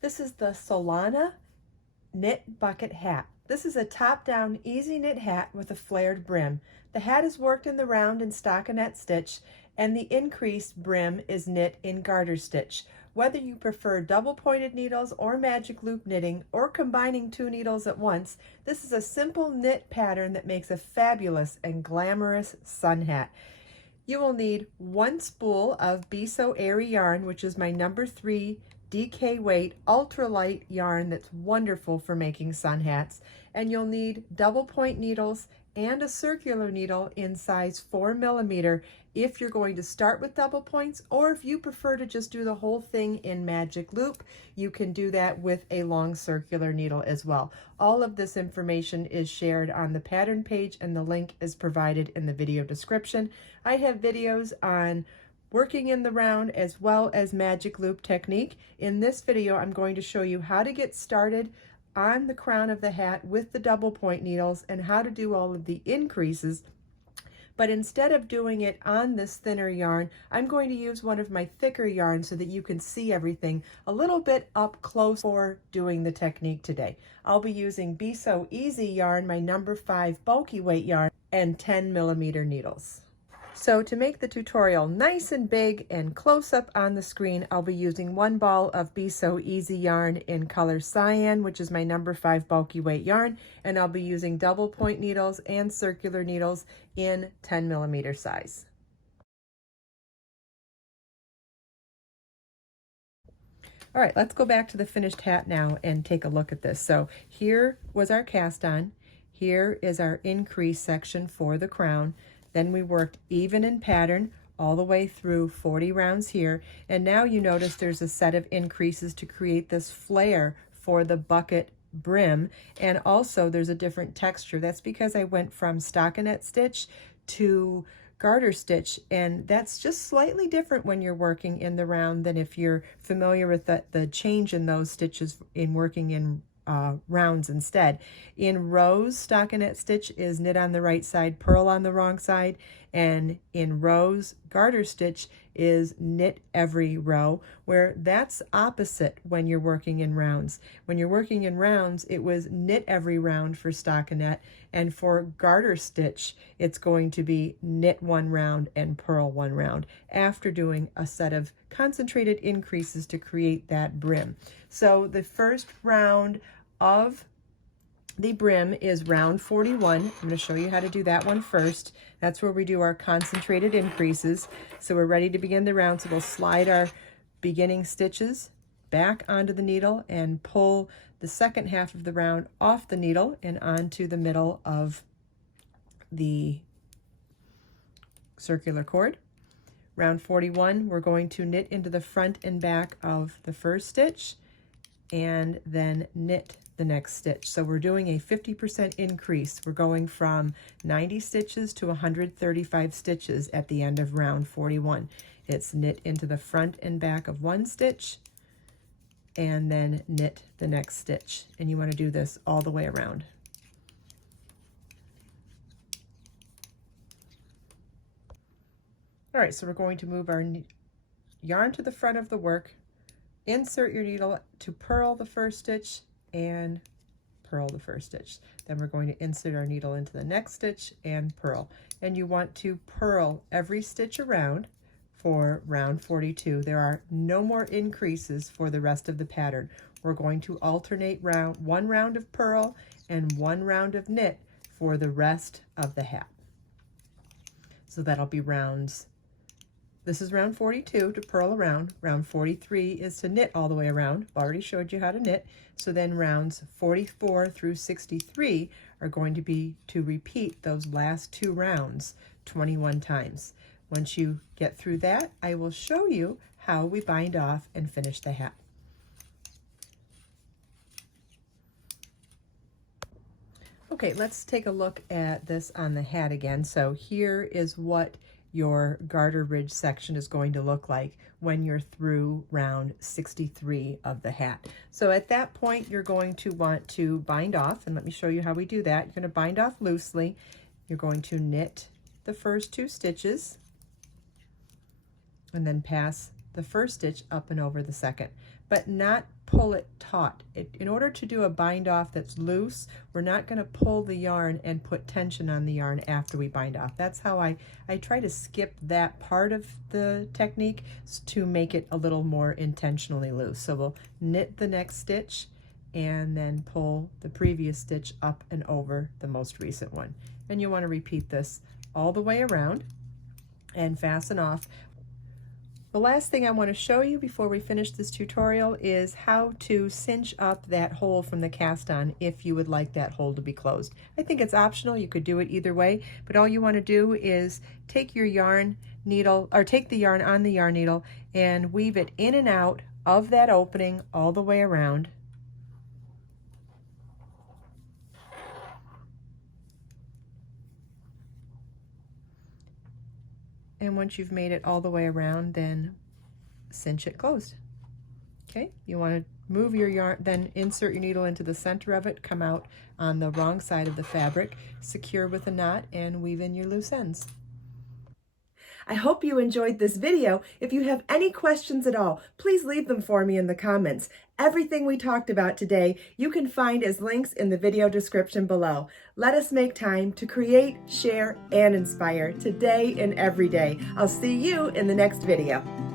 This is the Solana knit bucket hat. This is a top-down easy knit hat with a flared brim. The hat is worked in the round and stockinette stitch, and the increased brim is knit in garter stitch. Whether you prefer double pointed needles or magic loop knitting or combining two needles at once, this is a simple knit pattern that makes a fabulous and glamorous sun hat. You will need one spool of Be So Airy Yarn, which is my number 3 DK weight ultralight yarn that's wonderful for making sun hats, and you'll need double point needles and a circular needle in size 4mm if you're going to start with double points, or if you prefer to just do the whole thing in magic loop, you can do that with a long circular needle as well. All of this information is shared on the pattern page, and the link is provided in the video description. I have videos on working in the round as well as magic loop technique. In this video, I'm going to show you how to get started on the crown of the hat with the double point needles and how to do all of the increases. But instead of doing it on this thinner yarn, I'm going to use one of my thicker yarns so that you can see everything a little bit up close for doing the technique today. I'll be using Be So Easy yarn, my number 5 bulky weight yarn, and 10mm needles. So to make the tutorial nice and big and close up on the screen, I'll be using one ball of Be So Easy yarn in color cyan, which is my number 5 bulky weight yarn, and I'll be using double point needles and circular needles in 10mm size. All right, let's go back to the finished hat now and take a look at this. So here was our cast on. Here is our increase section for the crown. Then we worked even in pattern all the way through 40 rounds here. And now you notice there's a set of increases to create this flare for the bucket brim. And also there's a different texture. That's because I went from stockinette stitch to garter stitch, and that's just slightly different when you're working in the round than if you're familiar with the change in those stitches in working in rounds instead. In rows, stockinette stitch is knit on the right side, purl on the wrong side, and in rows, garter stitch is knit every row, where that's opposite when you're working in rounds. When you're working in rounds, it was knit every round for stockinette, and for garter stitch, it's going to be knit one round and purl one round after doing a set of concentrated increases to create that brim. So the first round of the brim is round 41. I'm going to show you how to do that one first. That's where we do our concentrated increases. So we're ready to begin the round. So we'll slide our beginning stitches back onto the needle and pull the second half of the round off the needle and onto the middle of the circular cord. Round 41, we're going to knit into the front and back of the first stitch and then knit the next stitch. So we're doing a 50% increase. We're going from 90 stitches to 135 stitches at the end of round 41. It's knit into the front and back of one stitch and then knit the next stitch. And you want to do this all the way around. All right, so we're going to move our yarn to the front of the work, insert your needle to purl the first stitch and purl the first stitch. Then we're going to insert our needle into the next stitch and purl. And you want to purl every stitch around for round 42. There are no more increases for the rest of the pattern. We're going to alternate one round of purl and one round of knit for the rest of the hat. So that'll be rounds. This is round 42 to purl around. Round 43 is to knit all the way around. I've already showed you how to knit. So then rounds 44 through 63 are going to be to repeat those last two rounds 21 times. Once you get through that, I will show you how we bind off and finish the hat. Okay, let's take a look at this on the hat again. So here is what your garter ridge section is going to look like when you're through round 63 of the hat. So at that point, you're going to want to bind off, and let me show you how we do that. You're going to bind off loosely. You're going to knit the first two stitches and then pass the first stitch up and over the second, but not pull it taut. In order to do a bind off that's loose, we're not going to pull the yarn and put tension on the yarn after we bind off. That's how I try to skip that part of the technique to make it a little more intentionally loose. So we'll knit the next stitch and then pull the previous stitch up and over the most recent one. And you want to repeat this all the way around and fasten off. The last thing I want to show you before we finish this tutorial is how to cinch up that hole from the cast on if you would like that hole to be closed. I think it's optional, you could do it either way, but all you want to do is take your yarn needle, or take the yarn on the yarn needle and weave it in and out of that opening all the way around. And once you've made it all the way around, then cinch it closed. Okay, you want to move your yarn, then insert your needle into the center of it, come out on the wrong side of the fabric, secure with a knot, and weave in your loose ends. I hope you enjoyed this video. If you have any questions at all, please leave them for me in the comments. Everything we talked about today, you can find as links in the video description below. Let us make time to create, share, and inspire today and every day. I'll see you in the next video.